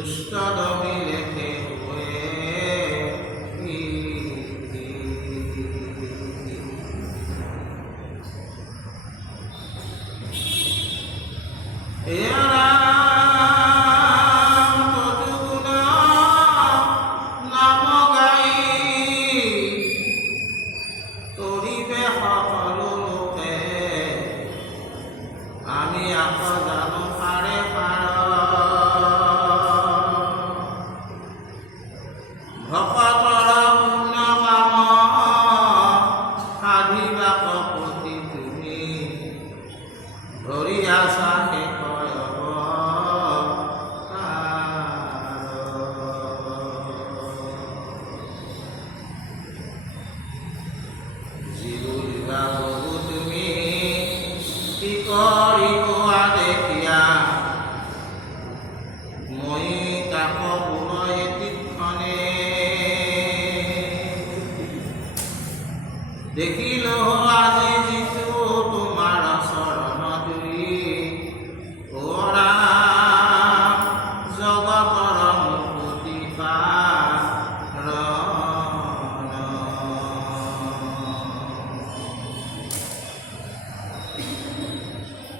দুষ্ট দমিলে আমি আকৌ জানো পাৰে ভকতৰ পুণ্য কাম সাধিবা কপতি তুমি ধৰি আছা তুমি কি কৰি কোৱা দেখিয়া মই কাক বুলয় তীক্ষণে দেখিলো আজি যিটো তোমাৰ চৰণ জুৰি ওৰা জগতৰ মুকুতি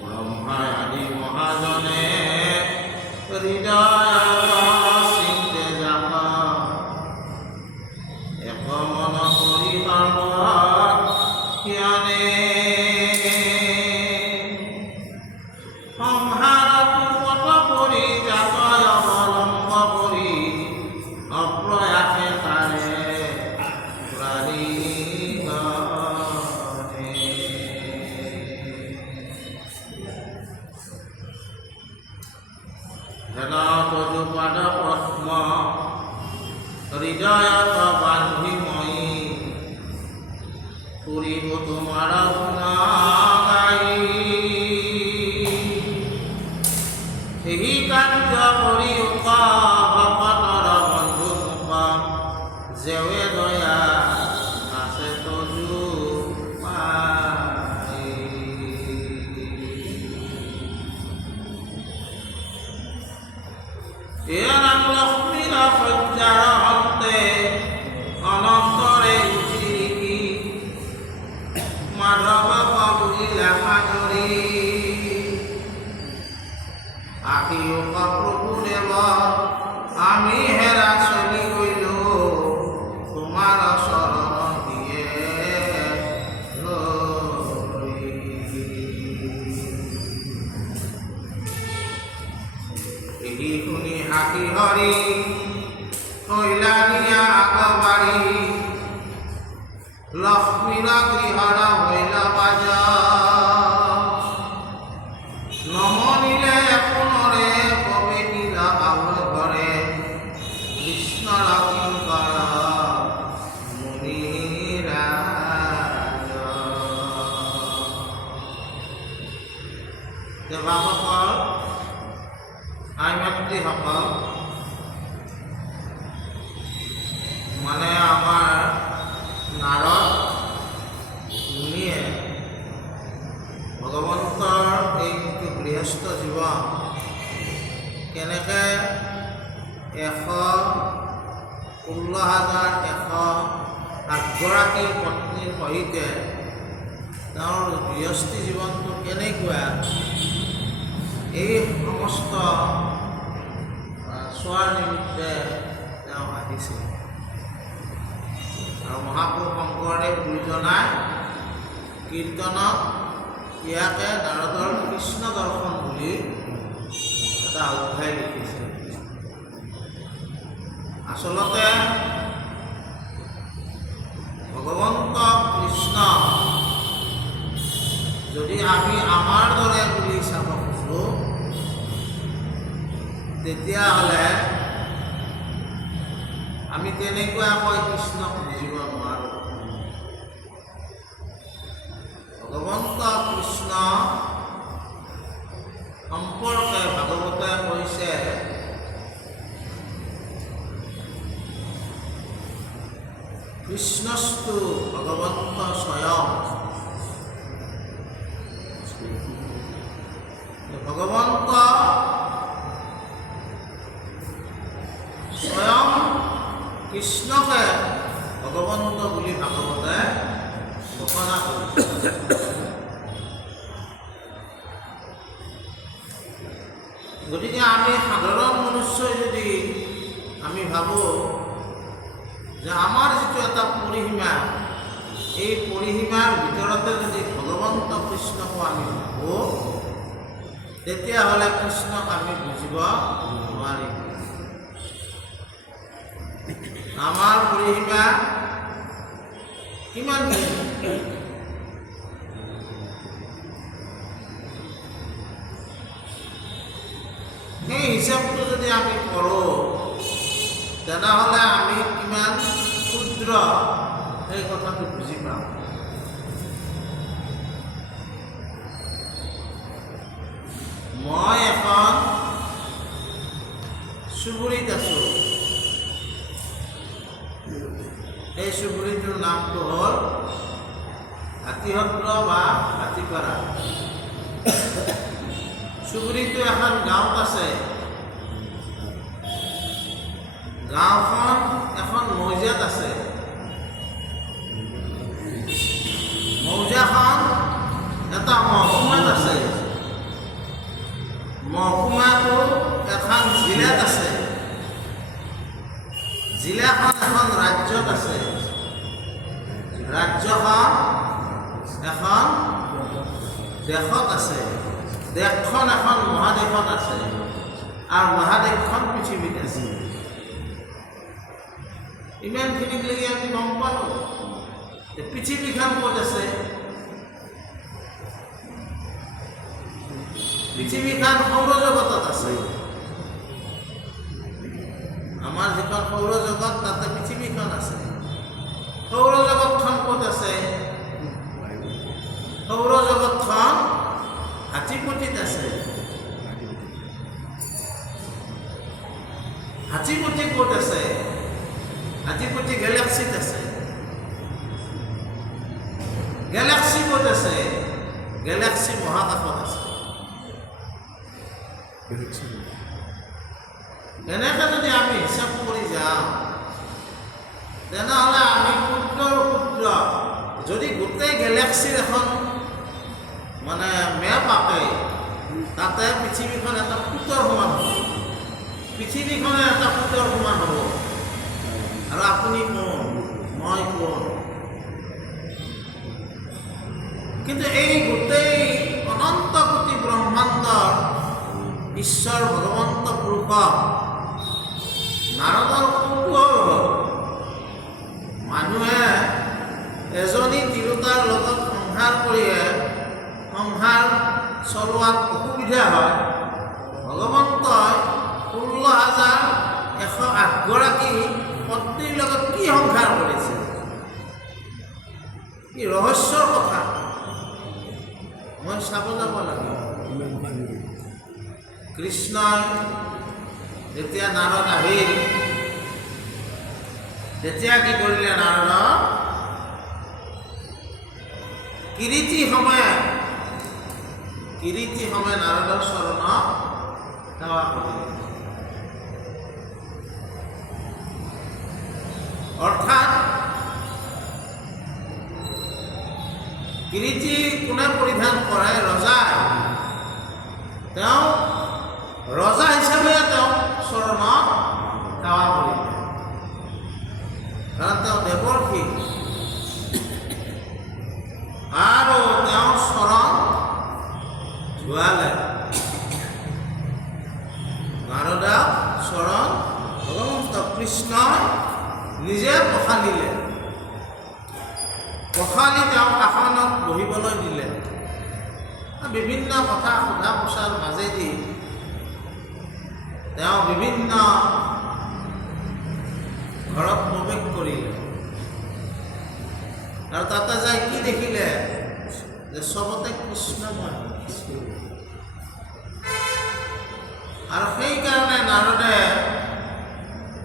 ব্ৰহ্মাদি মহাজনে হৃদয় চিন্তে যাব এক মন কৰি কিয়নে সংহাৰতো পথ পৰি জাতয় অৱলম্ব কৰি অপ্ৰয়াসে তাৰে পদ পদ্ম হৃদয়ত বান্ধি মই ফুৰিব তোমাৰ গুণ গাই সেই কাৰ্য কৰি ভকতৰ বন্ধু মুখ যেৱে দয়া আছে তজু নাম লক্ষ্মীৰ সজ্জাৰ অন্তে অনন্তৰে উঠিকি মাধৱ বুলিলা সাগৰী আশীষ প্ৰভুদেৱ আমি হেৰা চলি গলো তোমাৰ চৰণ দিয়ে এই শুনি হাসি হৰি কৈলানিয়া আগবাঢ়ি লক্ষ্মীৰ গৃহৰ হৈল বাজ নমনিলে পুনৰে প্ৰৱেশিল আউল ঘৰে কৃষ্ণৰ কিংকৰ মুনিৰাজ দেৱাসকল আই মাতৃসকল মানে আমাৰ নাৰদ মুনিয়ে ভগৱন্তৰ এই গৃহস্থ জীৱন কেনেকৈ 116,108গৰাকী পত্নীৰ সহিতে তেওঁৰ গৃহস্থী জীৱনটো কেনেকুৱা এই সমস্ত চোৱাৰ নিমিত্তে তেওঁ আহিছিল আৰু মহাপুৰুষ শংকৰদেৱ গুৰুজনাই কীৰ্তনত ইয়াকে নাৰদৰ কৃষ্ণ দৰ্শন বুলি এটা অধ্যায় লিখিছে। আচলতে ভগৱন্ত কৃষ্ণ যদি আমি আমাৰ দৰে বুলি চাব খোজোঁ তেতিয়াহ'লে আমি তেনেকুৱাকৈ কৃষ্ণক বুজিব নোৱাৰোঁ। ভগৱন্ত কৃষ্ণ সম্পৰ্কে ভাগৱতে কৈছে কৃষ্ণস্তু ভগৱন্ত স্বয়ং ভগৱন্ত ভগৱন্ত বুলি ভাগৱতে ঘোষণা কৰিছে। গতিকে আমি সাধাৰণ মনুষ্যই যদি আমি ভাবোঁ যে আমাৰ যিটো এটা পৰিসীমা, এই পৰিসীমাৰ ভিতৰতে যদি ভগৱন্ত কৃষ্ণকো আমি ভাবোঁ, তেতিয়াহ'লে কৃষ্ণক আমি বুজিব নোৱাৰিম। আমাৰ পৰিসীমা কিমানখিনি? সেই হিচাপটো যদি আমি কৰোঁ, তেনেহ'লে আমি কিমান ক্ষুদ্ৰ সেই কথাটো বুজি পাওঁ। মই এখন চুবুৰীত আছোঁ। এই চুবুৰীটোৰ নামটো হ'ল হাতীসত্ৰ বা হাতীপাৰা। চুবুৰীটো এখন গাঁৱত আছে। গাঁওখন এখন মৌজাত আছে। মৌজাখন এটা মহকুমাত আছে। মহকুমাটো এখন জিলাত আছে। জিলাখন এখন ৰাজ্যত আছে। ৰাজ্যখন এখন দেশত আছে। দেশখন এখন মহাদেশত আছে। আৰু মহাদেশখন পৃথিৱীত আছে। ইমানখিনিলৈকে আমি গম পালোঁ। পৃথিৱীখন ক'ত আছে? পৃথিৱীখন সৌৰজগতত আছে। আমাৰ যিখন সৌৰজগত, তাতে পৃথিৱীখন আছে। সৌৰজগতখন ক'ত আছে? সৌৰজগতখন হাতীপতিত আছে। হাতীপতি ক'ত আছে? হাতীপতি গেলেক্সিত আছে। গেলেক্সি ক'ত আছে? গেলেক্সি মহাকাশত আছে। এনেকৈ যদি আমি হিচাপ কৰি যাওঁ, তেনেহ'লে আমি ক্ষুদ্ৰ ক্ষুদ্ৰ যদি গোটেই গেলেক্সিৰ এখন মানে মেপ আঁকে, তাতে পৃথিৱীখন এটা ফুটৰ সমান হ'ব। পৃথিৱীখনে এটা ফুটৰ সমান হ'ব। আৰু আপুনি কোন, মই কোন? কিন্তু এই গোটেই অনন্ত কোটি ব্ৰহ্মাণ্ডৰ ঈশ্বৰ ভগৱন্ত পুৰুষক নাৰদৰ কৌতূহল হ'ল। মানুহে এজনী তিৰোতাৰ লগত সংসাৰ কৰিয়ে সংসাৰ চলোৱাত অসুবিধা হয়। ভগৱন্তই 16,108 গৰাকী পত্নীৰ লগত কি সংসাৰ কৰিছে? কি ৰহস্যৰ কথা? মই চাব যাব লাগিব। কৃষ্ণই যেতিয়া নাৰদ আহিল, তেতিয়া কি কৰিলে? নাৰদ কিৰীতি সময়ে নাৰদৰ চৰণত সেৱা কৰিলে। অৰ্থাৎ কিৰীতি কোনে পৰিধান কৰে? ৰজাই। তেওঁ ৰজা হিচাপে তেওঁ চৰণত সেৱা কৰিলে। কাৰণ তেওঁ দেৱৰ্ষি আৰু তেওঁ চৰণ ধুৱালে। নাৰদক চৰণ ভগৱন্ত কৃষ্ণই নিজে পখালিলে। পখালি তেওঁক আসনত বহিবলৈ দিলে। বিভিন্ন কথা সোধা পোছাৰ মাজেদি তেওঁ বিভিন্ন ঘৰত প্ৰৱেশ কৰিলে। আৰু তাতে যাই কি দেখিলে? যে চবতে কৃষ্ণময়। আৰু সেইকাৰণে নাৰদে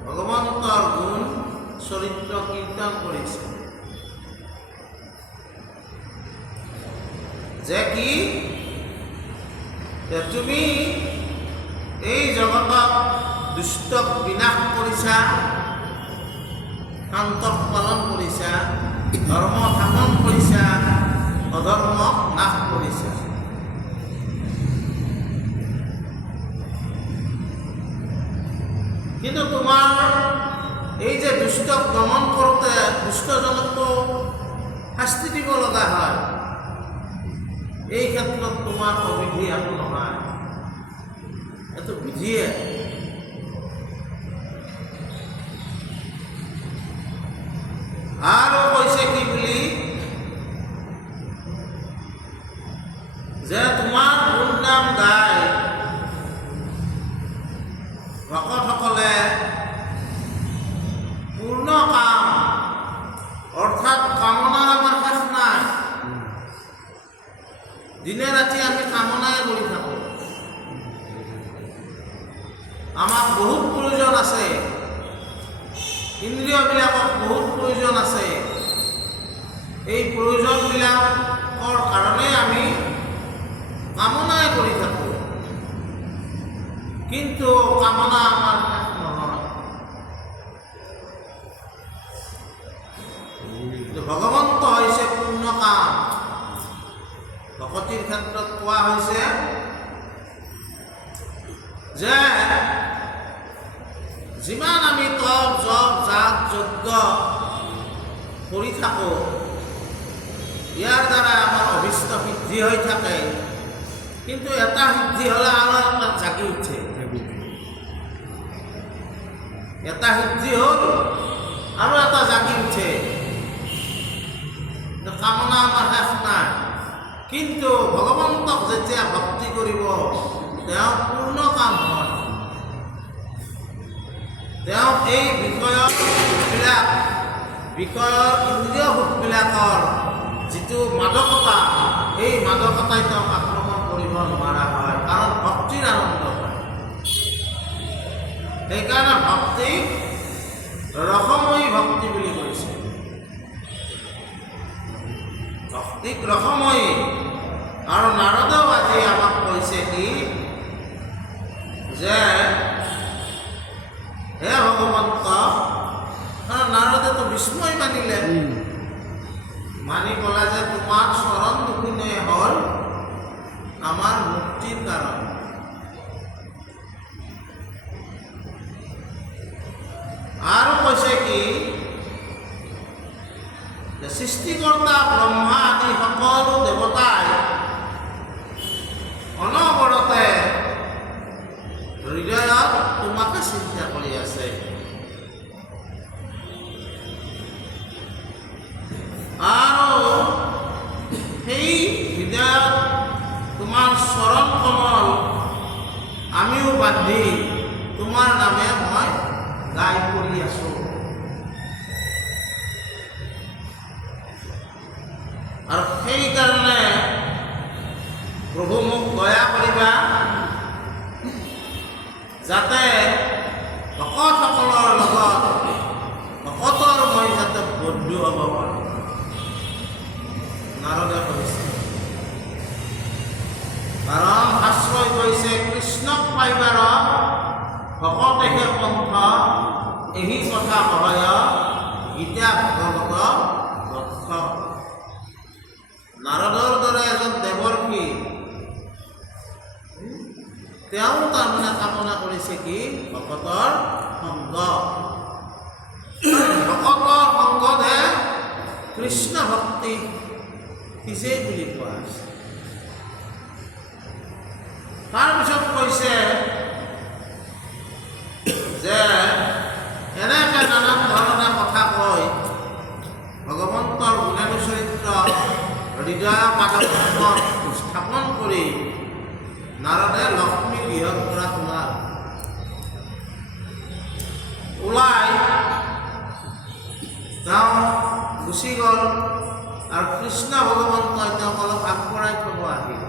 ভগৱন্তৰ গুণ চৰিত্ৰ কীৰ্তন কৰিছে। যে কি যে তুমি এই জগতত দুষ্টক বিনাশ কৰিছা, শান্তক পালন কৰিছা, ধৰ্ম স্থাপন কৰিছা, অধৰ্মক নাশ কৰিছা। কিন্তু তোমাৰ এই যে দুষ্টক দমন কৰোঁতে দুষ্টজনকো শাস্তি দিব লগা হয়, এই ক্ষেত্ৰত তোমাৰ অবিধি একো নহয়, এইটো বিধিয়ে। আৰু কৈছে কি বুলি, যে তোমাৰ গুণগান গাই ভকতসকলে পূৰ্ণ কাম, অৰ্থাৎ কামনাৰ আমাৰ শেষ নাই। দিনে ৰাতি আমি কামনাই কৰি থাকোঁ। আমাক বহুত প্ৰয়োজন আছে, ইন্দ্ৰিয়বিলাকক বহুত প্ৰয়োজন আছে। এই প্ৰয়োজনবিলাকৰ কাৰণে আমি কামনাই কৰি থাকোঁ, কিন্তু কামনা আমাৰ শেষ নহয়। ভগৱন্ত হৈছে পূৰ্ণ কাম। ভকতিৰ ক্ষেত্ৰত কোৱা হৈছে যে যিমান আমি তপ জপ যাগ যজ্ঞ কৰি থাকোঁ, ইয়াৰ দ্বাৰা আমাৰ অভীষ্ট সিদ্ধি হৈ থাকে, কিন্তু এটা সিদ্ধি হ'লে আৰু এটা জাগি উঠে। এটা সিদ্ধি হ'ল আৰু এটা জাগি উঠে। কামনা আমাৰ শেষ নাই, কিন্তু ভগৱন্তক যেতিয়া ভক্তি কৰিব তেওঁ পূৰ্ণ কাম হয়। তেওঁ এই বিষয়ৰ ইন্দ্ৰিয় ভোগবিলাকৰ যিটো মাদকতা, এই মাদকতাই তেওঁক আক্ৰমণ কৰিব নোৱাৰা হয়, কাৰণ ভক্তিৰ আনন্দ হয়। সেইকাৰণে ভক্তিক ৰসময়ী ভক্তি বুলি কৈছে। ভক্তিক ৰসময়ী। আৰু নাৰদেও আজি আমাক কৈছে কি, যে হে ভগৱন্ত, নাৰদেতো বিস্ময় মানিলে, মানি ক'লে যে তোমাৰ চৰণ দুখনে হ'ল আমাৰ মুক্তিৰ কাৰণ। আৰু কৈছে কি, যে সৃষ্টিকৰ্তা ব্ৰহ্মা আদি সকলো দেৱতাই অনবৰতে হৃদয়ত তোমাকে চিন্তা কৰি আছে। আৰু সেই হৃদয়ত তোমাৰ চৰণ কমল আমিও বান্ধি তোমাৰ নামে মই গাই কৰি আছো। আৰু সেইকাৰণে প্ৰভু মোক দয়া কৰিবা, যাতে ভকতসকলৰ লগত ভকতৰ মই যাতে বন্ধু হ'ব পাৰোঁ। নাৰদে কৈছে, কাৰণ শাস্ত্ৰই কৈছে কৃষ্ণক পাইবাৰ ভকতেহে পন্থ, এই কথা কহয় গীতা ভাগৱত দক্ষ। নাৰদৰ দৰে এজন দেৱৰ্ষি, তেওঁ তাৰমানে কামনা কৰিছে কি, ভকতৰ সংগ। ভকতৰ সংগতহে কৃষ্ণ ভক্তি সিজে বুলি কোৱা হৈছে। তাৰপিছত কৈছে যে এনেকৈ নানান ধৰণে কথা কৈ ভগৱন্তৰ গুণানু চৰিত্ৰ হৃদয় পাদপদ্মত স্থাপন কৰি নাৰদে লক্ষ্মী গৃহৰ পৰা ওলাই তেওঁ গুচি গ'ল। আৰু কৃষ্ণ ভগৱন্তই তেওঁক অলপ আগবঢ়াই থ'ব আহিল,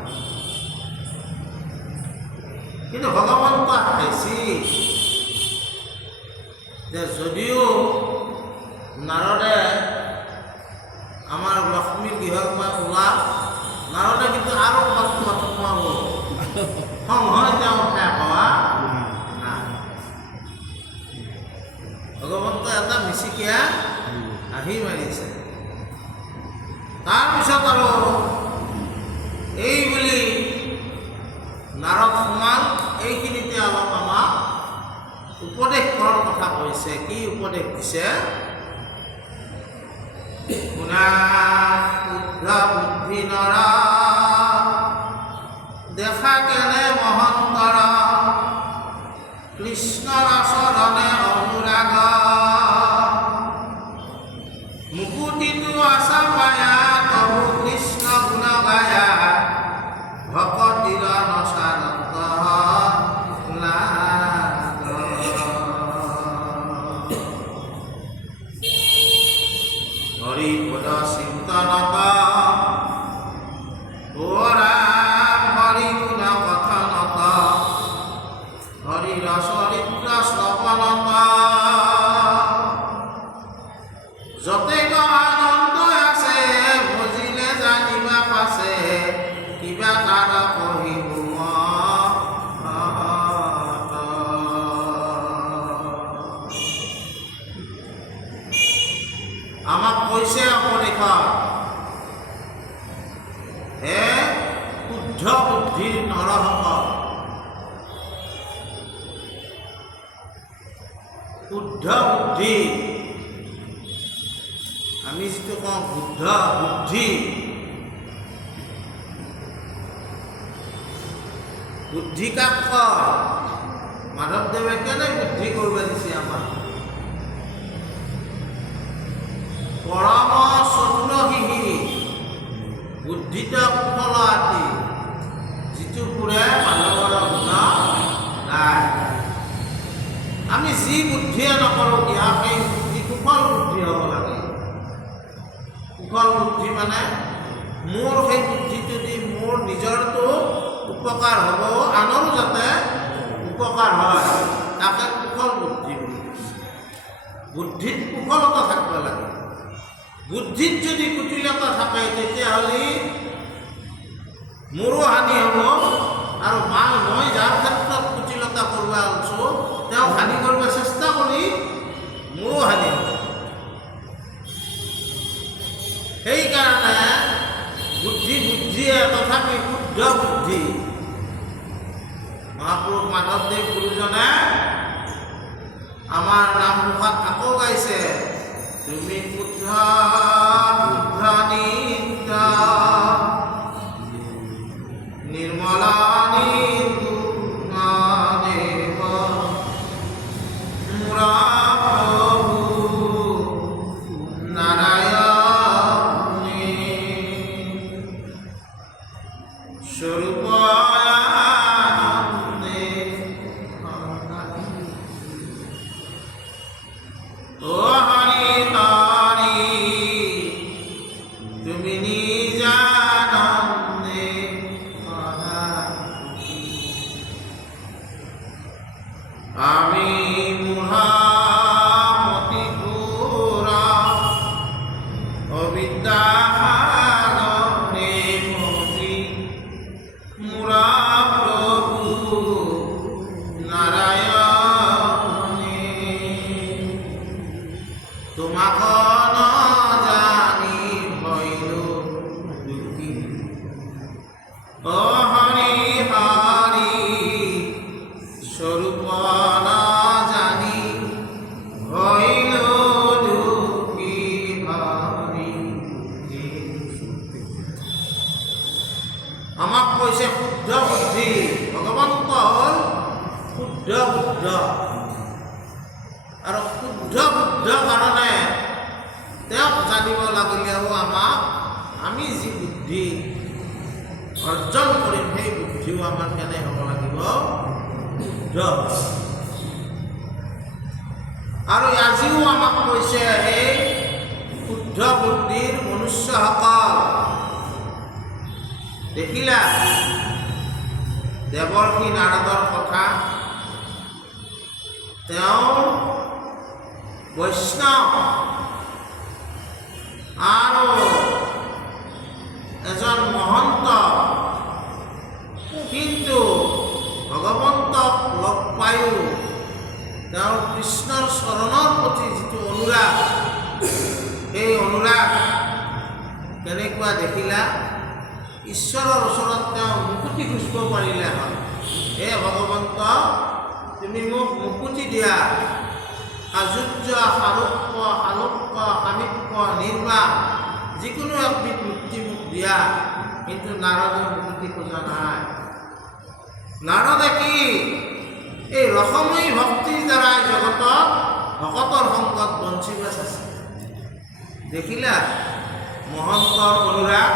কিন্তু ভগৱন্ত হাঁহিছি যে যদিও নাৰদে আমাৰ লক্ষ্মীৰ গৃহৰ পৰা ওলাল, নাৰদে কিন্তু আৰু ক'ৰবাত সোমাব, সংহয় তেওঁ শেষ হোৱা নাই। ভগৱন্ত এটা মিচিকীয়া দিছে, কি উপদেশ দিছে? শুনা শুদ্ধ বুদ্ধি নৰা, দেখা কেনে মহন্তৰ, কৃষ্ণৰ চৰণে অনুৰাগ, মুকুতিটো আশা পায়া, তবু কৃষ্ণ গুণ গায়া, ভকতিৰ নচানত লাগ। হৰি পদ চিন্তনত, হৰি গুণ কথনত, হৰিৰ চৰিত্ৰ শ্ৰৱণত, যতে আনন্দ আছে, বুজিলে জানিবা পাছে, কিবা তাৰ কহিব আমাক কৈছে উপদেশত, হে শুদ্ধ বুদ্ধিৰ নৰসকল, শুদ্ধ বুদ্ধি, আমি যিটো কওঁ শুদ্ধ বুদ্ধি, বুদ্ধি কাক কয়? মাধৱদেৱে কেনে বুদ্ধি কৰিব দিছে আমাক? পৰম চতুৰ শিহিৰী, বুদ্ধিত কুশল আতি, যিটো পুৰে মাধৱৰ গুণ নাই। আমি যি বুদ্ধিয়ে নকৰোঁ কিয়, সেই বুদ্ধি কুশল বুদ্ধি হ'ব লাগে। কুশল বুদ্ধি মানে মোৰ সেই বুদ্ধিটো দি মোৰ নিজৰটো উপকাৰ হ'ব, আনৰো যাতে উপকাৰ হয়, তাকে কুশল বুদ্ধি বুলি কৈছে। বুদ্ধিত কুশলতা থাকিব লাগে। বুদ্ধিত যদি কুটিলতা থাকে, তেতিয়াহ'লে মোৰো হানি হ'ব, আৰু মই যাৰ ক্ষেত্ৰত কুটিলতা কৰিব আছোঁ, তেওঁ হানি কৰিব চেষ্টা কৰি মোৰো হানি হ'ব। সেইকাৰণে বুদ্ধিয়ে তথাপি শুদ্ধ বুদ্ধি। মহাপুৰুষ মাধৱদেৱ গুৰুজনে আমাৰ নামঘোষাত আকৌ গাইছে, তুমি শুদ্ধ বুদ্ধ নিত্য, নিৰ্মলা নিৰ্গুণ দেৱ, মুৰা প্ৰভু নাৰায়ণে, স্বৰূপ আনন্দে, ও হৰি হৰি তুমি নিজানন্দে, আমি মূঢ়ামতি ঘোৰ অবিদ্যা সাগৰে মতি, মুৰা প্ৰভু নাৰায়ণে, তোমাক নজানি ভৈলো দুখী, অ হৰি হৰি স্বৰূপ নাজানি ভৈলো দুখী, হৰি। আমাক কৈছে শুদ্ধ বুদ্ধি। ভগৱন্ত হ'ল শুদ্ধ বুদ্ধ, আৰু শুদ্ধ বুদ্ধ কাৰণে তেওঁক জানিব লাগিলেও আমি যি বুদ্ধি অৰ্জন কৰিম, সেই বুদ্ধিও আমাৰ কেনে হ'ব লাগিব? শুদ্ধ। আৰু আজিও আমাক কৈছে, সেই শুদ্ধ বুদ্ধিৰ মনুষ্যসকল, দেখিলা দেৱৰ্ষি নাৰদৰ কথা, তেওঁ বৈষ্ণৱ আৰু এজন মহন্ত, কিন্তু ভগৱন্তক লগ পায়ো তেওঁৰ কৃষ্ণৰ চৰণৰ প্ৰতি যিটো অনুৰাগ, সেই অনুৰাগ কেনেকুৱা দেখিলা? ঈশ্বৰৰ ওচৰত তেওঁ মুকুতি খুজিব পাৰিলে হয়, হে ভগৱন্ত তুমি মোক মুকুতি দিয়া, আযুৰ্য, সাৰোপ্য, সালোক্য, সামীপ্য, নিৰ্বাণ, যিকোনো একবিধ মুক্তি মোক দিয়া। কিন্তু নাৰদে মুক্তি খোজা নাই। নাৰদে কি এই ৰসময়ী ভক্তিৰ দ্বাৰাই জগতত ভকতৰ সংগত বঞ্চিব আছে। দেখিলা মহন্তৰ অনুৰাগ,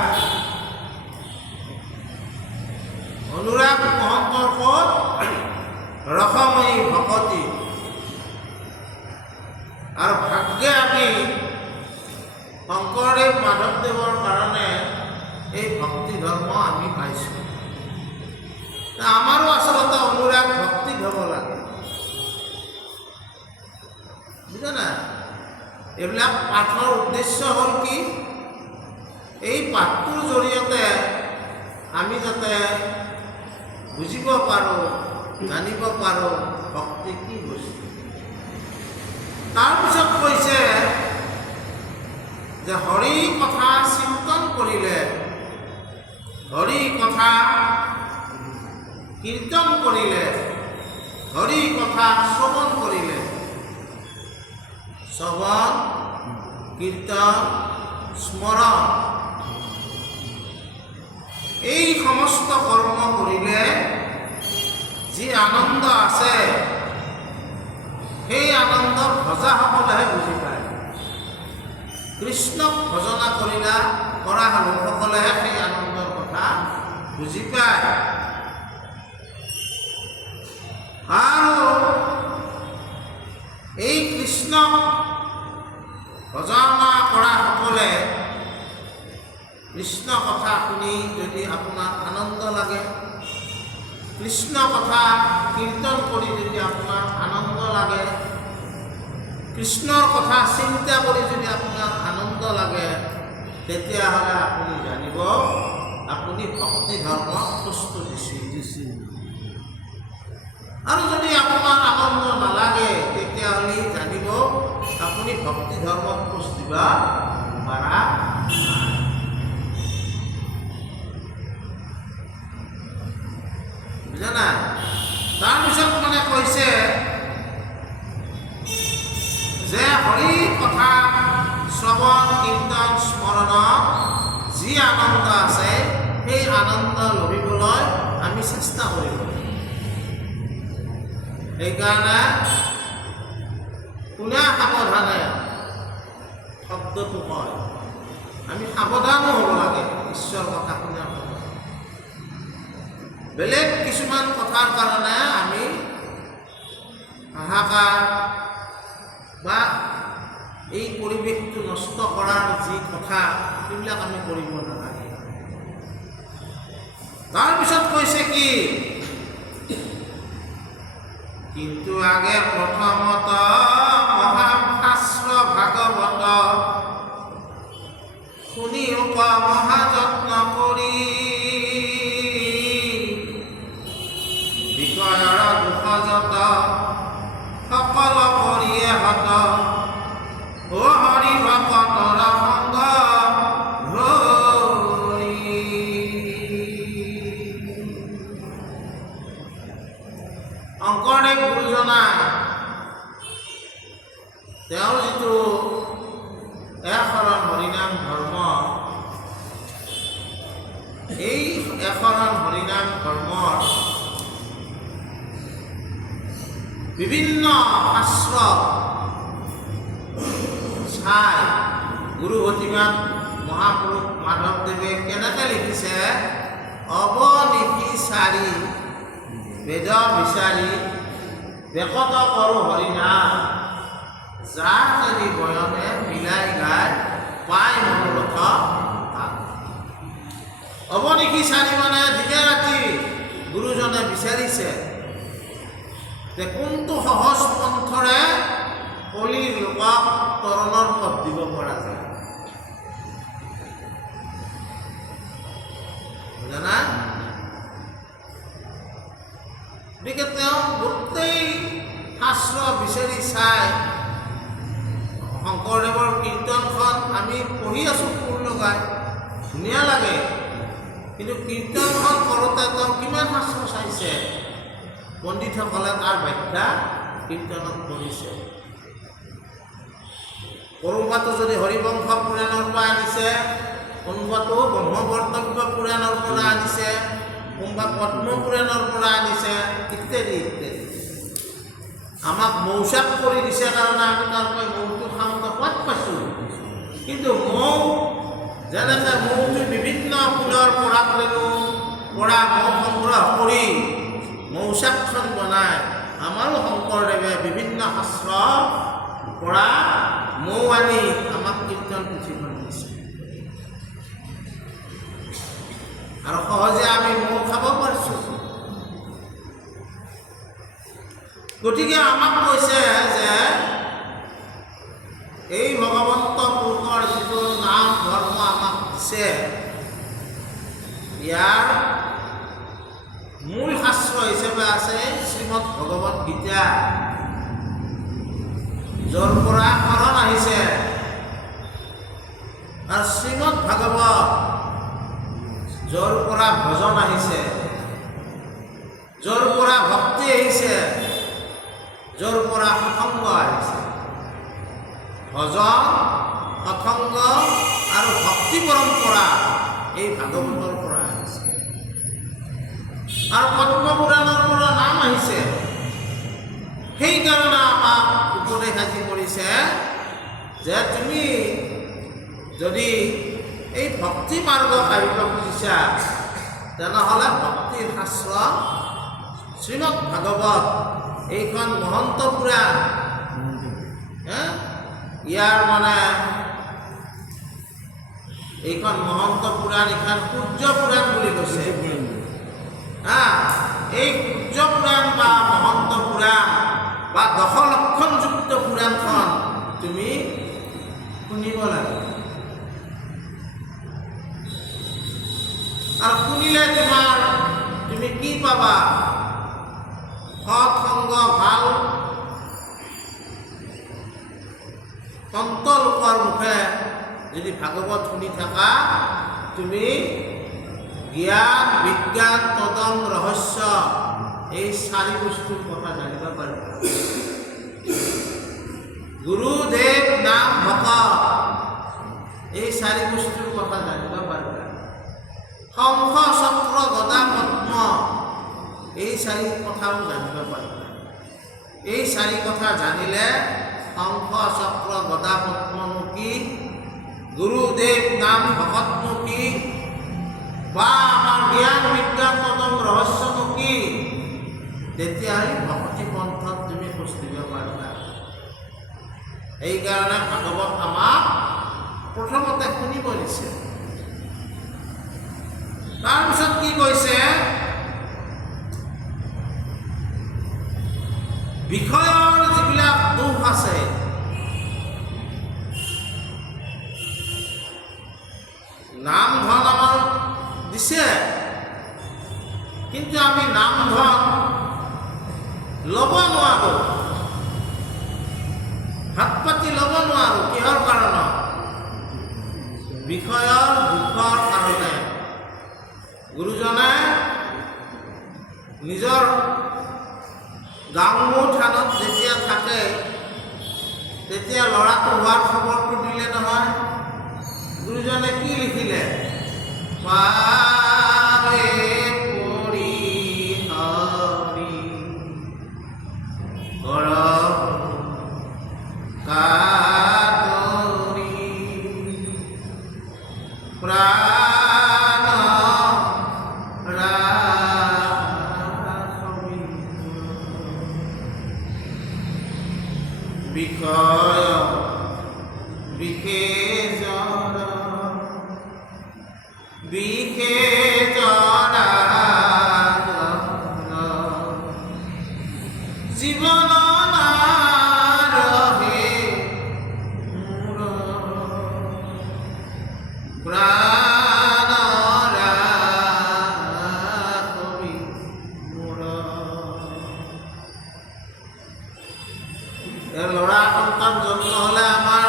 অনুৰাগ মহন্তৰ ক'ত? ৰসময়ী ভকতি। আৰু ভাগ্যে আমি শংকৰদেৱ মাধৱদেৱৰ কাৰণে এই ভক্তি ধৰ্ম আমি পাইছোঁ। আমাৰো আচলতে অনুৰাগ ভক্তি হ'ব লাগে, বুজা না? এইবিলাক পাঠৰ উদ্দেশ্য হ'ল কি? এই পাঠটোৰ জৰিয়তে আমি যাতে বুজিব পাৰোঁ, জানিব পাৰোঁ ভক্তি কি বস্তু। তাৰপিছত কৈছে যে হৰি কথা চিন্তন কৰিলে, হৰি কথা কীৰ্তন কৰিলে, হৰি কথা শ্ৰৱণ কৰিলে, শ্ৰৱণ, কীৰ্তন, স্মৰণ, এই সমস্ত কৰ্ম কৰিলে যি আনন্দ আছে সেই আনন্দ ভজাসকলেহে বুজি পায়। কৃষ্ণক ভজনা কৰা লোকসকলেহে সেই আনন্দৰ কথা বুজি পায়। আৰু এই কৃষ্ণক ভজনা কৰা সকলে কৃষ্ণ কথা শুনি যদি আপোনাৰ আনন্দ লাগে, কৃষ্ণ কথা কীৰ্তন কৰি যদি আপোনাৰ আনন্দ লাগে, কৃষ্ণৰ কথা চিন্তা কৰি যদি আপোনাৰ আনন্দ লাগে, তেতিয়াহ'লে আপুনি জানিব আপুনি ভক্তি ধৰ্মক প্ৰস্তুতি দিছে। আৰু যদি আপোনাৰ আনন্দ নালাগে, তেতিয়াহ'লে জানিব আপুনি ভক্তি ধৰ্মক খোজ দিব পাৰা নাই। বুজা নাই? তাৰপিছত মানে কৈছে যে হৰি কথা শ্ৰৱণ, কীৰ্তন, স্মৰণত যি আনন্দ আছে সেই আনন্দ লভিবলৈ আমি চেষ্টা কৰিব লাগিব। সেইকাৰণে শুনা সাৱধানে শব্দটো কয়, আমি সাৱধানো হ'ব লাগে ঈশ্বৰৰ কথা শুনাৰ সময়। বেলেগ কিছুমান কথাৰ কাৰণে আমি হাহাকাৰ বা এই পৰিৱেশটো নষ্ট কৰাৰ যি কথা, সেইবিলাক আমি কৰিব নালাগে। তাৰপিছত কৈছে কি? কিন্তু আগে প্ৰথমত মহাশাস্ত্ৰ ভাগৱত শুনি মহাযত্ন কৰি বিষয়ৰ দুখযত সকল কৰিয়ে হত ও হৰি ভকতৰ সংগ ধৰি। শংকৰদেৱ গুৰুজনাই তেওঁৰ যিটো একশৰণ হৰিনাম ধৰ্ম, এই একশৰণ হৰিনাম ধৰ্মৰ বিভিন্ন শাস্ত্ৰ চাই গুৰু ভতিমাত মহাপুৰুষ মাধৱদেৱে কেনেকৈ লিখিছে? অৱনিশিচাৰি বেদ বিচাৰি বেকত কৰো হৰিনাম, যাৰ যদি বয়নে মিলাই গাই পাই মনোৰথ। অৱনিশিচাৰি মানে দিনে ৰাতি গুৰুজনে বিচাৰিছে যে কোনটো সহজ পন্থৰে কলিৰ লোকক তৰণৰ পথ দিব পৰা যায়। জানা? গতিকে তেওঁ গোটেই শাস্ত্ৰ বিচাৰি চাই শংকৰদেৱৰ কীৰ্তনখন আমি পঢ়ি আছোঁ, সুৰ লগাই ধুনীয়া লাগে, কিন্তু কীৰ্তনখন কৰোঁতে তেওঁ কিমান শাস্ত্ৰ চাইছে, পণ্ডিতসকলে তাৰ ব্যাখ্যা কীৰ্তনত কৰিছে। কোনোবাটো যদি হৰিবংশ পুৰাণৰ পৰা আনিছে, কোনোবাটো ব্ৰহ্মবৰ্তব্য পুৰাণৰ পৰা আনিছে, কোনোবা পদ্ম পুৰাণৰ পৰা আনিছে, ইত্যাদি ইত্যাদি। আমাক মৌচাক কৰি দিছে কাৰণে আমি তাৰপৰা মৌটো খাওঁতে সোৱাদ পাইছোঁ। কিন্তু মৌ যেনেকৈ মৌটো বিভিন্ন ফুলৰ পৰা মৌ সংগ্ৰহ কৰি মৌচাকখন বনায়, আমাৰো শংকৰদেৱে বিভিন্ন শাস্ত্ৰৰ পৰা মৌ আনি আমাক কীৰ্তন পুথিখন দিছে। আৰু সহজে আমি মৌ খাব পাৰিছোঁ। গতিকে আমাক কৈছে যে এই ভগৱন্ত পুৰুষৰ যিটো নাম ধৰ্ম আমাক দিছে, ইয়াৰ মূল শাস্ত্ৰ হিচাপে আছে শ্ৰীমদ ভগৱত গীতা, য'ৰ পৰা শৰণ আহিছে, আৰু শ্ৰীমদ ভাগৱত য'ৰ পৰা ভজন আহিছে, য'ৰ পৰা ভক্তি আহিছে, য'ৰ পৰা সৎসংগ আহিছে। ভজন, সৎসংগ আৰু ভক্তি পৰম্পৰা এই ভাগৱতৰ পৰা আহিছে। আৰু পদ্ম পুৰাণৰ পৰা নাম আহিছে। সেইকাৰণে আমাক উপদেশ আজি কৰিছে যে তুমি যদি এই ভক্তি মাৰ্গত আহিব খুজিছা, তেনেহ'লে ভক্তিৰ শাস্ত্ৰ শ্ৰীমদ ভাগৱত এইখন মহন্ত পুৰাণ, ইয়াৰ মানে এইখন মহন্ত পুৰাণ, এইখন সূৰ্য পুৰাণ বুলি কৈছে। এই সূৰ্য পুৰাণ বা মহন্ত পুৰাণ বা দশলক্ষণযুক্ত পুৰাণখন তুমি শুনিব লাগে। আৰু শুনিলে তুমি কি পাবা? সৎসংগ, ভাল সন্ত লোকৰ মুখে যদি ভাগৱত শুনি থাকা, তুমি জ্ঞান, বিজ্ঞান, তদং, ৰহস্য এই চাৰি বস্তুৰ কথা জানিব পাৰিবা। গুৰুদেৱ, নাম, ভকত এই চাৰি বস্তুৰ কথা জানিব পাৰিবা। শংখ, চক্ৰ, গদা, পদ্ম এই চাৰি কথাও জানিব পাৰিবা। এই চাৰি কথা জানিলে শংখ, চক্ৰ, গদা, পদ্মনো কি, গুৰুদেৱ, নাম, ভকতনো কি, বা আমাৰ জ্ঞান, বিজ্ঞান, তদং, ৰহস্যনো কি, তেতিয়াহ'লে ভক্তি পন্থত তুমি খোজ দিব পাৰিবা। সেইকাৰণে ভাগৱত আমাক প্ৰথমতে শুনিব দিছে। তাৰপিছত কি কৈছে? বিষয়ৰ যিবিলাক দোষ আছে, নাম ধন আমাৰ দিছে, কিন্তু আমি নাম ধন ল'ব নোৱাৰোঁ, হাত পাতি ল'ব নোৱাৰোঁ। কিহৰ কাৰণত? বিষয়ৰ দুখৰ কাৰণে। গুৰুজনে নিজৰ গাঁও থানত যেতিয়া থাকে, তেতিয়া ল'ৰাটো হোৱাৰ খবৰটো দিলে নহয়। গুৰুজনে কি লিখিলে? পাৰে পৰি হৰি কৰ কাদৰি প্ৰাণ ৰাখবি বিষয় বিশেষৰ জীৱন নাৰহে মোৰ প্ৰাণ ৰাখবি মোৰ। ল'ৰা সন্তান জন্ম হ'লে আমাৰ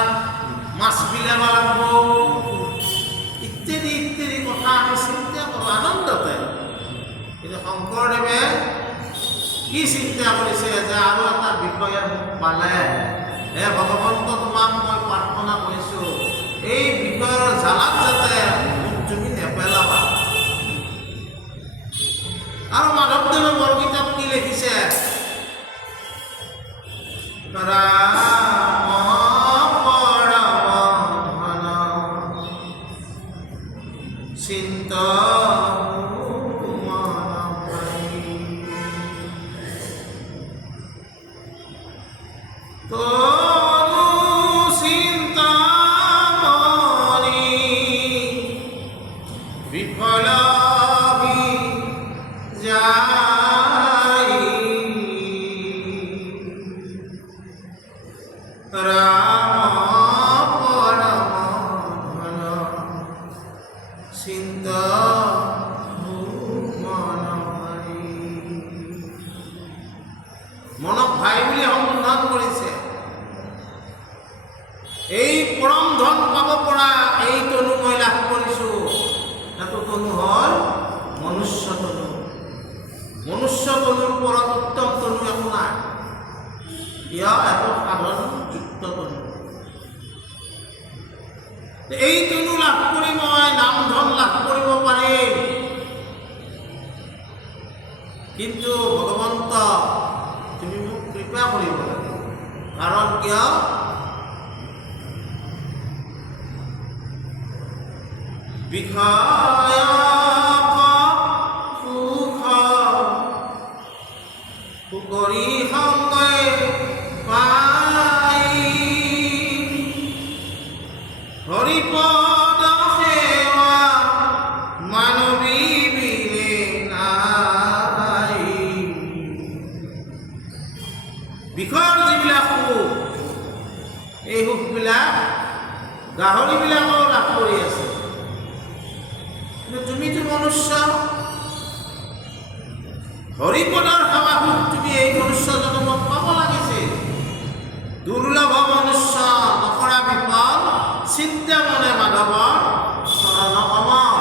মাছ বিলাব লাগিব, ইত্যাদি ইত্যাদি কথা আমি চিন্তা কৰোঁ আনন্দতে। কিন্তু শংকৰদেৱে কি চিন্তা কৰিছে যে আৰু এটা বিষয়ে মোক পালে হে ভগৱন্ত তোমাক মই প্ৰাৰ্থনা কৰিছোঁ এই বিষয়ৰ জ্বালাত যাতে মোক তুমি নেপেলাবা। আৰু মাধৱদেৱে বৰগীতত কি লিখিছে? মনক ভাই বুলি সম্বোধন কৰিছে। এই পৰম ধন পাব পৰা এই তনু মই লাভ কৰিছোঁ, সেইটো তনু হ'ল মনুষ্য তনু। মনুষ্য তনুৰ ওপৰত উত্তম তনু একো নাই। ইয়া একো সাধনযুক্ত তনু। এই তনু লাভ কৰি মই নাম ধন লাভ কৰিব পাৰিম, কিন্তু ভগৱন্ত তুমি মোক কৃপা কৰিব লাগে। কাৰণ কিয়? বিষয় সুকৰি সংগে পাই হৰিপদ সেৱা মানৱী বিনে নাই। বিষয়ৰ যিবিলাক সুখ, এই সুখবিলাক গাহৰিবিলাকেও লাভ কৰি আছে, কিন্তু তুমিতো মনুষ্য। হৰিপদৰ সেৱা সুখ তুমি এই মনুষ্য জনমত পাব লাগিছিল। দুৰ্লভ মনুষ্য নকৰা বিফল, চিন্তা মনে মাধৱৰ চৰণ কমল।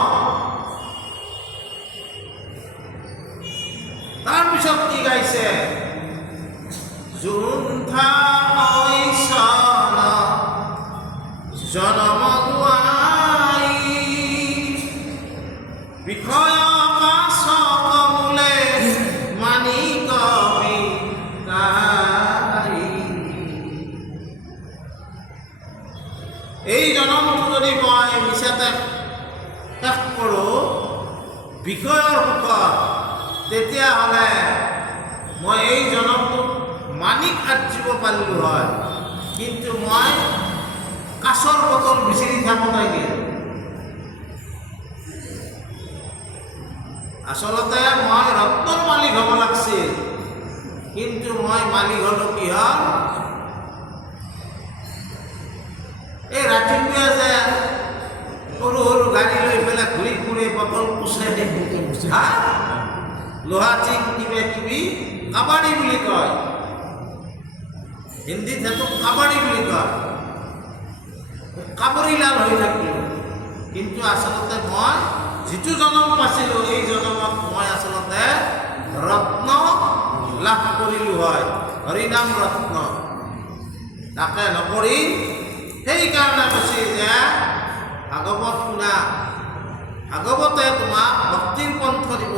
তাৰপিছত কি গাইছে? যোনথা ঐশন জনম গুৱাই বিষয় এই জনমটো যদি মই মিছাতে শেষ কৰোঁ বিষয়ৰ সুখত, তেতিয়াহ'লে মই এই জনমটোক মানিক আৰ্জিব পাৰিলোঁ হয়, কিন্তু মই কাছৰ বটল বিচাৰি থাকোঁ লাগে। আচলতে মই ৰত্নৰ মালিক হ'ব লাগিছিল, কিন্তু মই মালিক হ'লোঁ কিহৰ? এই ৰাতিপুৱা যে সৰু সৰু গাড়ী লৈ পেলাই ঘূৰি ফুৰে, বটল পুচাই লোহা চিং কিবা কিবি, কাবাডী বুলি কয়, হিন্দীত সেইটো কাবাডী বুলি কয়। কাবৰীলাল হৈ থাকিলোঁ, কিন্তু আচলতে মই যিটো জনম পাইছিলোঁ এই জনমত মই আচলতে ৰত্ন লাভ কৰিলোঁ হয়, হৰিনাম ৰত্ন। তাকে নকৰি সেইকাৰণে কৈছে যে ভাগৱত শুনা, ভাগৱতে তোমাক ভক্তিৰ পন্থ দিব,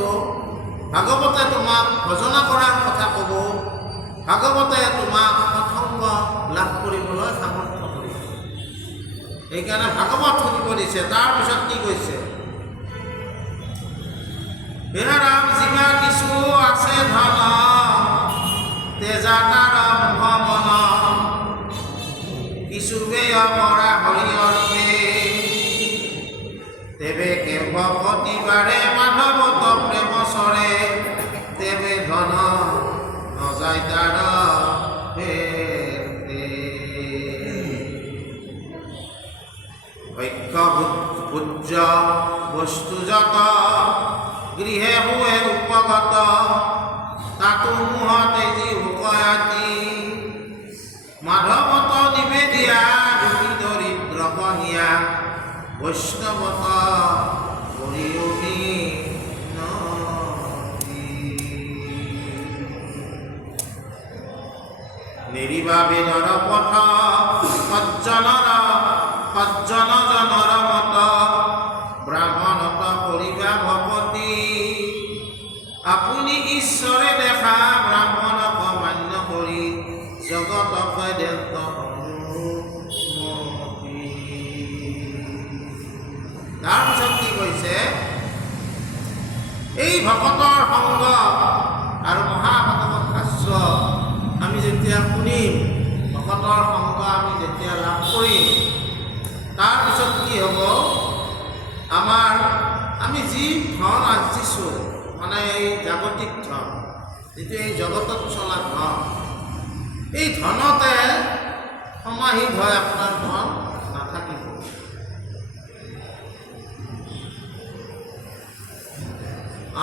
ভাগৱতে তোমাক ভজনা কৰাৰ কথা ক'ব, ভাগৱতে তোমাক সৎসংগ লাভ কৰিবলৈ সামৰ্থ্য কৰিব। সেইকাৰণে ভাগৱত শুনিব দিছে। তাৰপিছত কি কৈছে? হে ৰাম যিমা কিছু আছে ধন, তেজা তাৰ মুখ মন, কিছু বেয় কৰা হৰিয়ৰকে, তেবে কেৱ প্ৰতিবাৰে মাধৱত প্ৰেম চৰে, তেবে ধন নযায় তাৰ ভক্ষ পূজ্য বস্তু যত, গৃহে হুৱে উপগত, তাতো মুহতে যি হুকয়াতি, মাধৱত নিবেদিয়া দুখী দৰিদ্ৰ কহিয়া, বৈষ্ণৱত কৰিয়মি নেৰিবা বেদৰ পথ সজ্জন জনৰ মত ব্ৰাহ্মণত কৰিবা ভকতি আপুনি ঈশ্বৰে দেখা ব্ৰাহ্মণক মান্য কৰি জগতক দেন্ত তাৰপিছত কি কৈছে এই ভকতৰ সংগ আৰু মহাভাগৱত ভাষ্য আমি যেতিয়া শুনিম ভকতৰ সংগ আমি যেতিয়া লাভ কৰিম তাৰপিছত কি হ'ব আমি যি ধন আৰ্জিছোঁ মানে এই জাগতিক ধন যিটো এই জগতত চলা ধন এই ধনতে সমাহিত হয় আপোনাৰ ধন নাথাকিব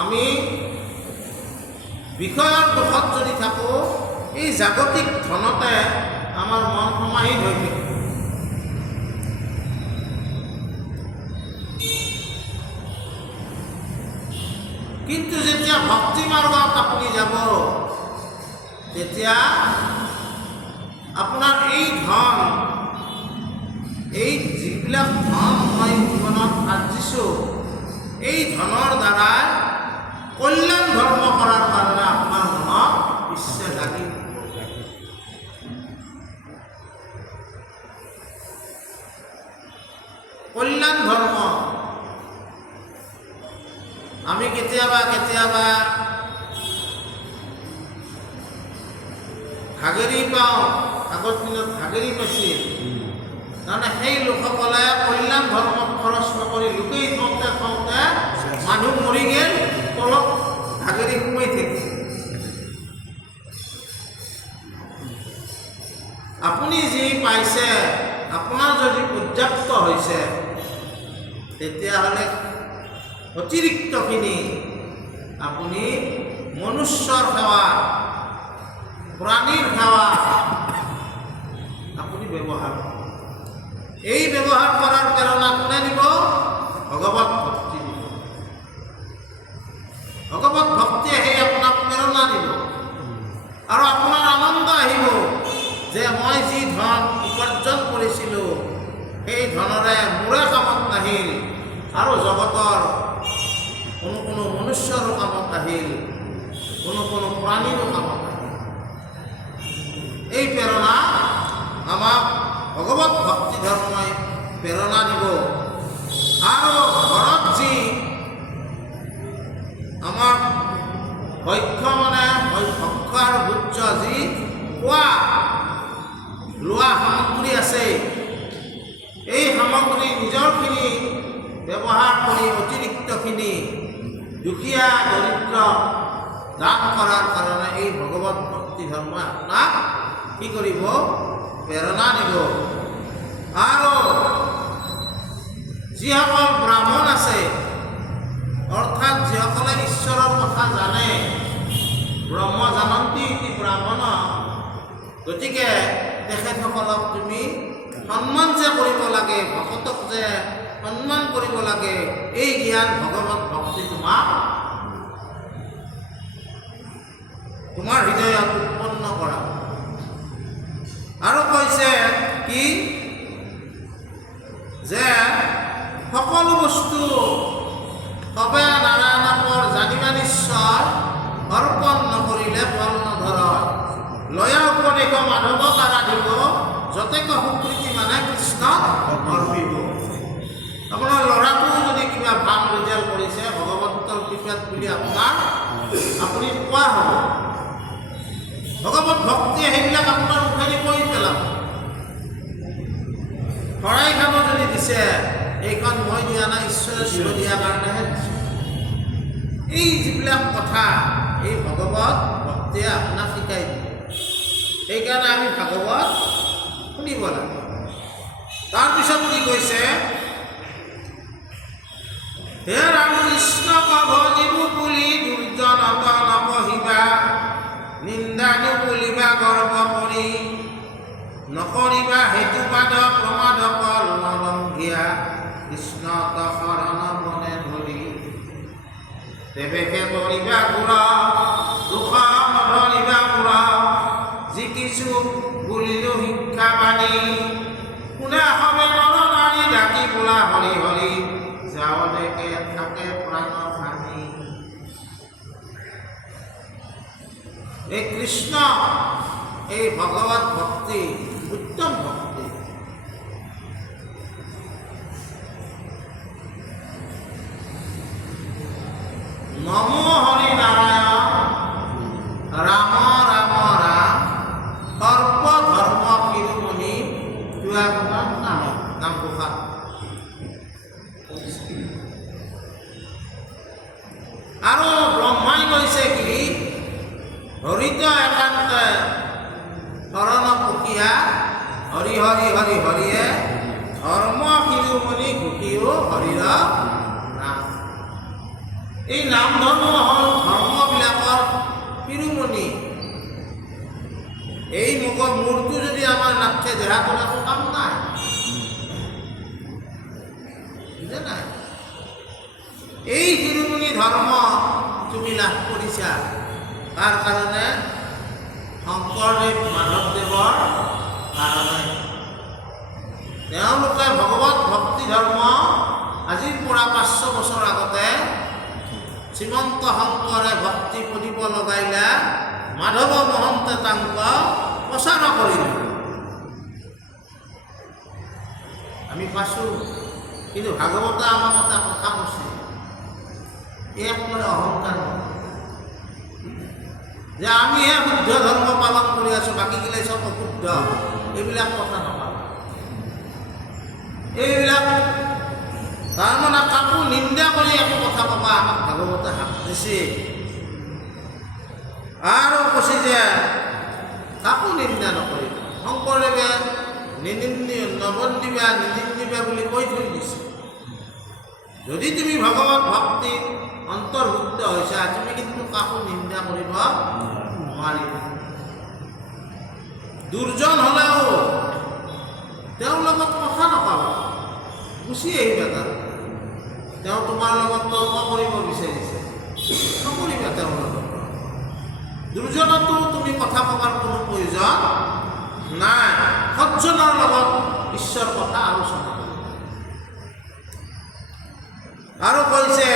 আমি বিষয়ৰ দুখত যদি থাকোঁ এই জাগতিক ধনতে আমাৰ মন সমাহিত হৈ থাকিব কিন্তু যেতিয়া ভক্তি মাৰ্গত আপুনি যাব তেতিয়া আপোনাৰ এই ধন এই যিবিলাক ধন মই জীৱনত আৰ্জিছোঁ এই ধনৰ দ্বাৰা কল্যাণ ধৰ্ম কৰাৰ কাৰণে আপোনাৰ মনত ইচ্ছা লাগিব কল্যাণ ধৰ্ম আমি কেতিয়াবা ভাগেৰি পাওঁ আগৰ দিনত ভাগেৰি পাইছিল তাৰমানে সেই লোকসকলে কল্যাণ ধৰ্মত খৰচ নকৰি লোকেই থওঁতে মানুহ মৰি গ'ল তলত ভাগেৰি সোমাই থাকিল আপুনি যি পাইছে আপোনাৰ যদি পৰ্যাপ্ত হৈছে তেতিয়াহ'লে অতিৰিক্তখিনি আপুনি মনুষ্যৰ সেৱা প্ৰাণীৰ সেৱা আপুনি ব্যৱহাৰ এই ব্যৱহাৰ কৰাৰ প্ৰেৰণা কোনে দিব ভগৱত ভক্তি দিব ভগৱত ভক্তিয়ে সেই আপোনাক প্ৰেৰণা দিব আৰু আপোনাৰ আনন্দ আহিব যে মই যি ধন উপাৰ্জন কৰিছিলোঁ সেই ধনৰে মোৰে কামত নাহিল আৰু জগতৰ কোনো মনুষ্যৰো কামত আহিল কোনো প্ৰাণীৰো কামত আহিল এই প্ৰেৰণা আমাক ভগৱত ভক্তি ধৰ্মই প্ৰেৰণা দিব আৰু ঘৰত যি আমাৰ ভক্ষ্য মানে ভক্ষ্য আৰু ভোজ্য যি খোৱা লোৱা সামগ্ৰী আছে এই সামগ্ৰী নিজৰখিনি ব্যৱহাৰ কৰি অতিৰিক্তখিনি দুখীয়া দৰিদ্ৰ দান কৰাৰ কাৰণে এই ভগৱত ভক্তি ধৰ্মই আপোনাক কি কৰিব প্ৰেৰণা দিব আৰু যিসকল ব্ৰাহ্মণ আছে অৰ্থাৎ যিসকলে ঈশ্বৰৰ কথা জানে ব্ৰহ্ম জানন্তি ইতি ব্ৰাহ্মণ গতিকে তেখেতসকলক তুমি সন্মান যে কৰিব লাগে ভকতক যে সন্মান কৰিব লাগে এই জ্ঞান ভগৱত ভক্তি তোমাৰ হৃদয়ত উৎপন্ন কৰা আৰু কৈছে কি যে সকলো বস্তু সবে নাৰায়ণকৰ জানিবা নিশ্চয় অৰ্পণ নকৰিলে ফল নধৰয় লয়া উপদেশ মাধৱক আৰাধিব যতেক সুকৃতি মানে কৃষ্ণ অৰ্পিব আপোনাৰ ল'ৰাটো যদি কিবা ভাল ৰিজাল্ট কৰিছে ভগৱন্তৰ কৃপাত বুলি আপুনি কোৱা হ'ব ভগৱত ভক্তিয়ে সেইবিলাক আপোনাৰ মুখেদি কৰি পেলাব শৰাই খাব যদি দিছে এইখন মই দিয়া নাই ঈশ্বৰে দিয়াৰ কাৰণেহে দিছোঁ এই যিবিলাক কথা এই ভগৱত ভক্তিয়ে আপোনাক শিকাই দিয়ে সেইকাৰণে আমি ভাগৱত শুনিব লাগে তাৰপিছত কি কৈছে হে ৰাম কৃষ্ণ ভজিবু বুলি দুৰ্জনত নকহিবা নিন্দানো বুলিবা গৰ্ব কৰি নকৰিবা হেতুবাদ প্ৰমাদকল নৰংগীয়া কৃষ্ণত শৰণ মনে ধৰি তেৱেকে কৰিবা ঘূৰা দুখ নধৰিবা ঘূৰা যি কিছু বাণী কোনে হবে নরনারী ডাকি বোলা হরি হরি যাও দেখে থাকে প্রাণ হানি। এই কৃষ্ণ এই ভগবত ভক্তি উত্তম ভক্তি। নমো হরি নারায়ণ রাম রাম রাম সর্ব ধর্ম শিৰোমণি তুয়াগুণৰ নাম ঘোষা। আৰু ব্ৰহ্মাই কৈছে কি হৰিত একান্ত শৰণ পুকিয়া হৰি হৰি হৰি হৰিয়ে ধৰ্ম শিৰোমণি ঘোষিও হৰিৰ নাম। এই নাম ধৰ্ম হ'ল ধৰ্মবিলাকৰ শিৰোমণি। এই মূৰটো যদি আমাৰ নাথে দেহাটোৰ একো কাম নাই, বুজা নাই? এই শিৰোমণি ধৰ্ম তুমি লাভ কৰিছা তাৰ কাৰণে শংকৰদেৱ মাধৱদেৱৰ কাৰণে। তেওঁলোকে ভগৱত ভক্তি ধৰ্ম আজিৰ পৰা 500 বছৰ আগতে শ্ৰীমন্ত শংকৰে ভক্তি পঢ়িব লগাইলে মাধৱ মহন্তে তাংক প্ৰচাৰ কৰিলে। আমি পাইছোঁ, কিন্তু ভাগৱতে আমাক এটা কথা কৈছে, এক মানে অহংকাৰ যে আমিহে শুদ্ধ ধৰ্ম পালন কৰি আছোঁ, বাকীগিলাই চব অশুদ্ধ, এইবিলাক কথা নাপাব। এইবিলাক তাৰমানে কাকো নিন্দা কৰি একো কথা ক'বা আমাক ভাগৱতে হাত দিছে। আৰু কৈছে যে কাকো নিন্দা নকৰিব। শংকৰদেৱে নবন্দিবা নিন্দিবা বুলি কৈ থৈ দিছে। যদি তুমি ভগৱত ভক্তিত অন্তৰ্ভুক্ত হৈছা, তুমি কিন্তু কাকো নিন্দা কৰিব নোৱাৰিবা। দুৰ্জন হ'লেও তেওঁৰ লগত কথা নাপাবা, গুচি আহিবা। তাৰ তেওঁ তোমাৰ লগত তৰ্ক কৰিব বিচাৰিছে, নকৰিবা তেওঁৰ লগত। দুৰ্জনতো তুমি কথা ক'বৰ কোনো প্ৰয়োজন নাই। সজ্জনৰ লগত ঈশ্বৰ কথা আলোচনা কৰিবা। আৰু কৈছে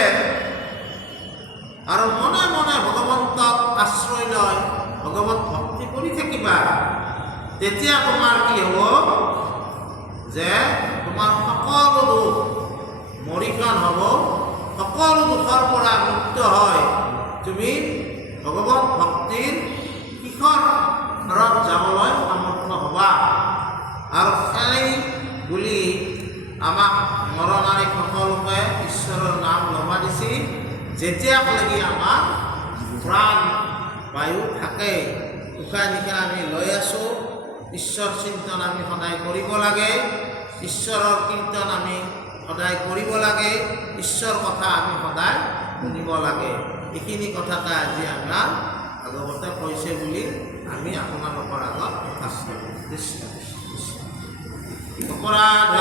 আৰু মনে মনে ভগৱন্তক আশ্ৰয় লয় ভগৱত ভক্তি কৰি থাকিবা, তেতিয়া তোমাৰ কি হ'ব যে তোমাৰ সকলো দুখ মৰিখন হ'ব, সকলো দুখৰ পৰা মুক্ত হয় তুমি ভগৱত ভক্তিৰ শিখৰত যাবলৈ সমৰ্থ হ'বা। আৰু সেই বুলি আমাক নৰনাৰী সকলোকে ঈশ্বৰৰ নাম ল'বা দিছে। যেতিয়ালৈকে আমাৰ প্ৰাণ বায়ু থাকে, উশাহ নিশাহ আমি লৈ আছোঁ, ঈশ্বৰ চিন্তন আমি সদায় কৰিব লাগে, ঈশ্বৰৰ কীৰ্তন আমি সদায় কৰিব লাগে, ঈশ্বৰ কথা আমি সদায় শুনিব লাগে। এইখিনি কথাকে আজি আমাৰ ভাগৱতে কৈছে বুলি আমি আপোনালোকৰ আগত প্ৰকাশ কৰোঁ। কৃষ্ণ অপৰাধ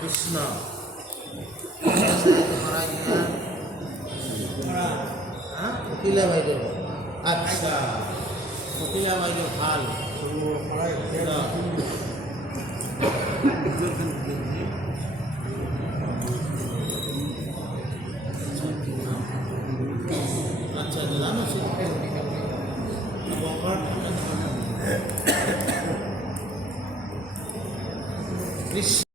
কৃষ্ণ ককিলা বাইদেউ, আচ্ছা ককিলা বাইদেউ ভাল। আচ্ছা জানো কৃষ্ণ